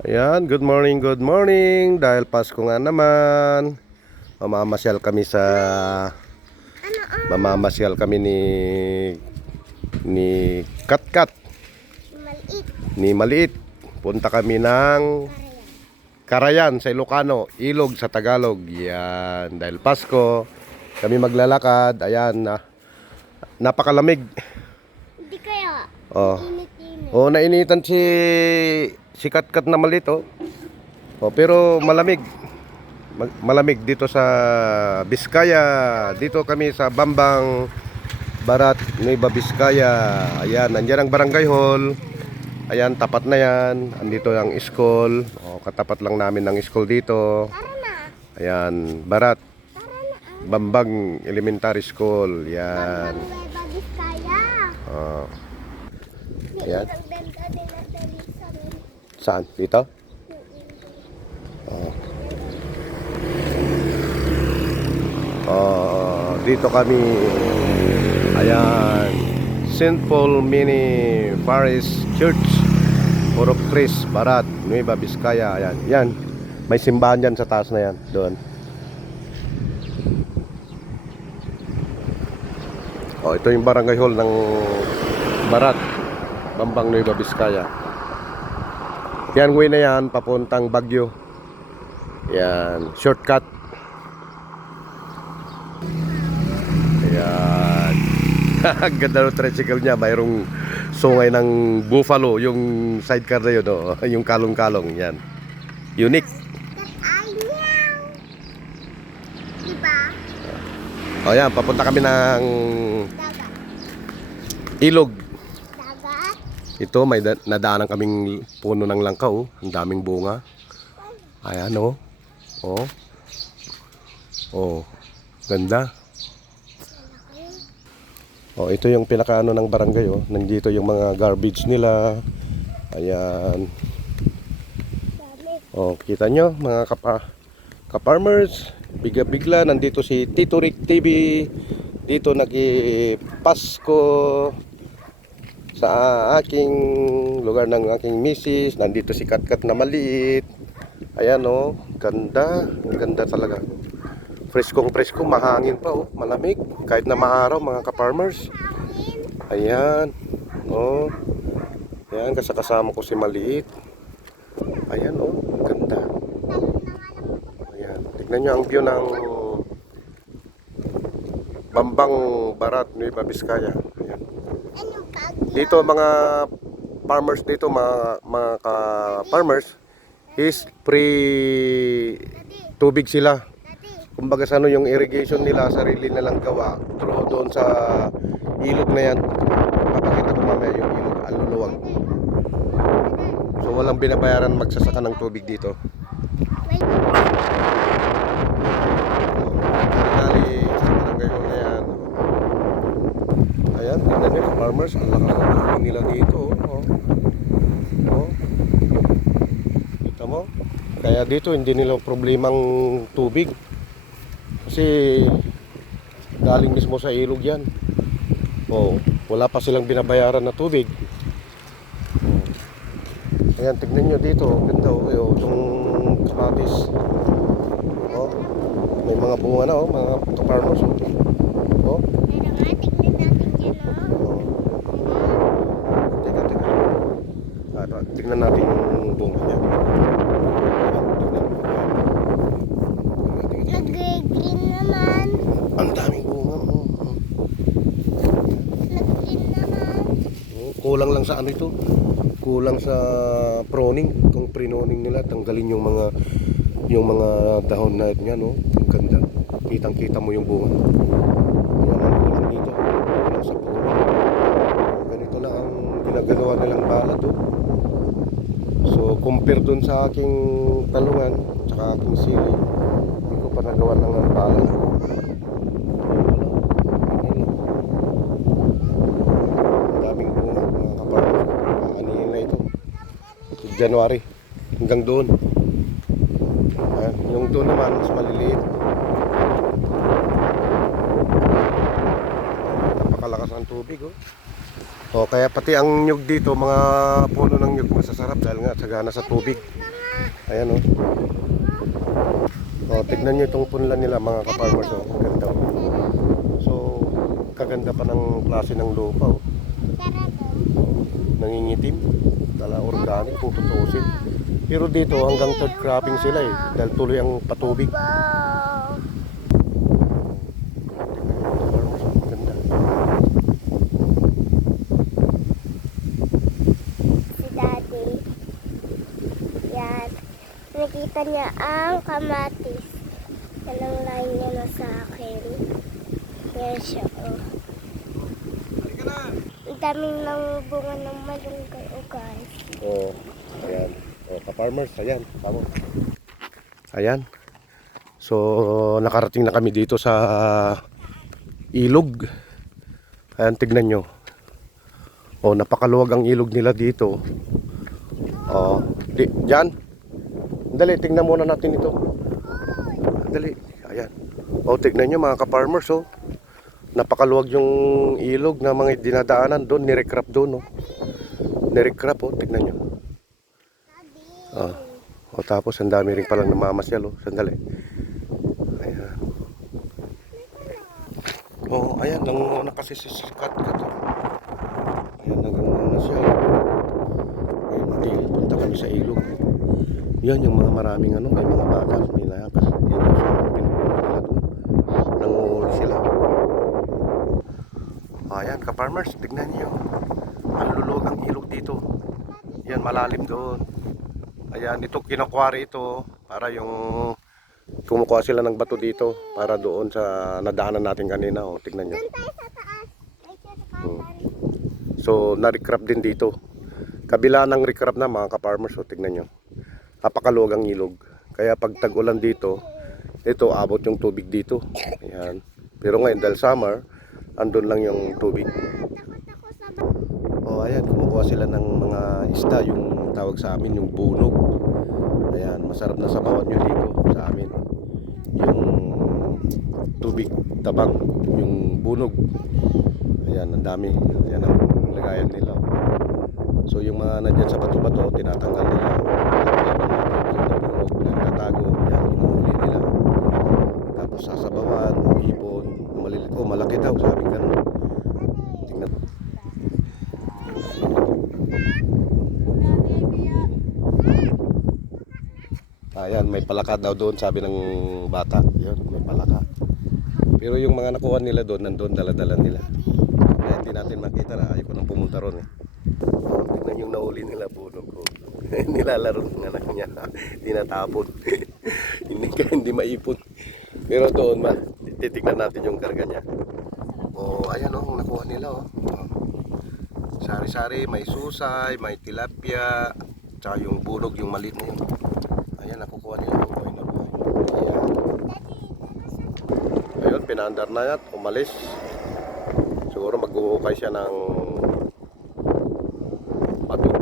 Ayan, good morning, good morning. Dahil Pasko nga naman, mamamasyal kami sa mamamasyal kami ni Katkat, Maliit. ni Maliit. Punta kami ng Carayan sa Ilocano, Ilog sa Tagalog. Yan, dahil Pasko, kami maglalakad. Ayan, napakalamig. Hindi kaya. Oh. Init-init. Oh, nainitan si Katkat na maliit, oh. Oh, pero malamig. Malamig dito sa Biskaya. Dito kami sa Bambang Barat, Nueva Biskaya. Ayan, nandiyan ang barangay hall. Ayan, tapat na yan. Andito ang school. Oh, katapat lang namin ng school dito. Tara na. Ayan, Barat Tara na. Bambang Elementary School. Yan. Ang Nueva Vizcaya. Oh, May Ayan. isang ganda din na dali sa amin. saan? Dito? Oh. Oh, dito kami. Ayan, St. Paul Mini Parish Church, Purok Tris, Barat, Nueva Vizcaya. Ayan, yan. May simbahan dyan sa taas na yan. Doon. Oh, ito yung barangay hall ng Barat, Bambang, Nueva Vizcaya. Yan, way na yan, papuntang Baguio. Yan, shortcut. Ayan. Ang ganda ng tricycle niya. Mayroong sungay ng buffalo. Yung sidecar na yun, oh. Yung kalong-kalong. Yan. Unique. Ayaw. Diba? O yan, papunta kami ng Dagat. ilog. Dagat. Ito, may nadaanan kaming puno ng langka, oh. Ang daming bunga. Ayan, oh. Oh. Oh. Ganda. Oh, ito yung pinakaano ng barangay, oh. Nandito yung mga garbage nila. Ayan. Dami. Oh, kita nyo mga ka-farmers. Bigla-bigla nandito si Tito Rick TV. Dito nag-Pasko sa aking lugar ng aking misis. Nandito si Katkat na maliit. Ayan, oh, ganda. Ang ganda talaga. Preskong presko, mahangin pa, oh, malamig. Kahit na maaraw mga ka-farmers. Ayan. Oh. Ayan, kasama ko si maliit. Ayan, oh, ganda. Ayan, tignan nyo ang view ng Bambang Barat, Nueva Vizcaya. Ayan. Ano pag? Dito mga farmers dito, mga ka-farmers, is free tubig sila. Kumbaga sa ano, yung irrigation nila, sarili na lang gawa. Pero doon sa ilog na yan, papakita ko mamaya yung ilog, aluluwag. So walang binabayaran magsasaka ng tubig dito. Wait. Dali sa barangay hall na yan. Ayan, tignan nyo, farmers, ang lakas ng tubig nila dito. Oh. Oh. Kita mo? Kaya dito hindi nila problemang tubig. Kasi galing mismo sa ilog yan. Oh, wala pa silang binabayaran na tubig. Oh. Ayan, tignan nyo dito, ganda, oh, yung kamatis. Oh, may mga bunga na, oh, mga ka-farmers. Oh. Pero nga, tignan natin yan, oh. Teka. Tignan natin yung bunga niya. Nag-green naman. Ang daming bunga. Nag-green naman. Kulang lang sa ano ito. Kulang sa pruning. Kung prinoning nila, tanggalin yung mga dahon na ito niya, no? Ang ganda. Kitang-kita mo yung bunga. Yan ang kulang dito. Kulang sa pruning. Ganito na ang ginagawa nilang balad, oh. So, compare dun sa aking talungan, tsaka aking sili, hindi ko pa nagawa ng balad. Ang daming bunga, mga kapartner. Aanihin na ito. January, hanggang doon. Yung doon naman, mas maliliit. Napakalakas ang tubig, oh. O kaya pati ang nyug dito, mga puno ng nyug masasarap dahil nga sagana sa tubig. Ayan oh. Oh, tignan nyo itong punla nila mga ka-farmers oh. Ganda oh. So, kaganda pa ng klase ng lupa oh. Tara to. Nangingitim. Tala organic kung tutuusin. Pero dito hanggang third cropping sila eh. Dahil tuloy ang patubig. Wow. Ganda. Si Daddy. Yan. Nakita niya ang kamatis. Yan ang line niya na sa akin. Yan siya, oh. Ang daming nang bunga ng malunggay, oh guys. Oh, ayan. Oh, ka-farmers, ayan. Tama. Ayan. So, nakarating na kami dito sa ilog. Ayan, tignan nyo. Oh, napakaluwag ang ilog nila dito. Oh, dyan. Dali, tignan muna natin ito. Dali, ayan. Oh, tignan nyo mga ka-farmers, oh. Napakaluwag yung ilog na mga dinadaanan doon, nirecrap doon, oh. Nirecrap, oh, tignan nyo. Oh. Oh, tapos ang dami rin palang namamasyal, oh. Sandali. Ayan. Oh, ayan, nangunguna kasi si Sikat ka to. Ayan, nangunguna siya. Ayan, punta kami sa ilog. Yan yung mga maraming ano, may mga baka, may lakas. Yan yung pinupunta nila doon. Nanguhuli sila. Ayan, ka-farmers, tignan niyo. Ang lulog ang ilog dito. Yan, malalim doon. Ayan, ito kinukwari ito para yung kumukuha sila ng bato dito para doon sa nadaanan natin kanina. O, tignan nyo. Doon tayo sa taas. Ay, siya sa kanan. So, na-recrap din dito. Kabila ng recrap na mga ka-farmers, o, tignan nyo. Napakaluwag ang ilog. Kaya pag tag-ulan dito, ito abot yung tubig dito. Ayan. Pero ngayon dahil summer, andun lang yung tubig. Takot ako sa O ayan, kumukuha sila ng mga isda, yung tawag sa amin, yung bunog. Ayan, masarap na sabawan nyo dito sa amin. Yung tubig tabang, yung bunog. Ayan, ang dami. Ayan ang lagayan nila. So yung mga nandyan sa bato-bato, tinatanggal nila. Yung bunog, nagtatago. Ayan, inuuli nila. Tapos sasabawan, ipon, malilit. Oh, malaki daw, sabi ganun. Tingnan. Ayan, may palaka daw doon, sabi ng bata. Yun, may palaka. Pero yung mga nakuha nila doon, nandun dala-dala nila. Kaya hindi natin makita na, ayaw ko nang pumunta ron eh. Tignan yung nauli nila, bunog ko. Nilalaro ng anak niya, tinatapon. hindi maipon. Pero doon, titignan natin yung karga niya. O, ayan o, nakuha nila o. Sari-sari, may susay, may tilapia, tsaka yung bunog, yung maliit na yun. Ayan, nakukuha nila. Ayan. Ayun, pinaandar na yan, umalis. Siguro maghuhukay siya ng bato.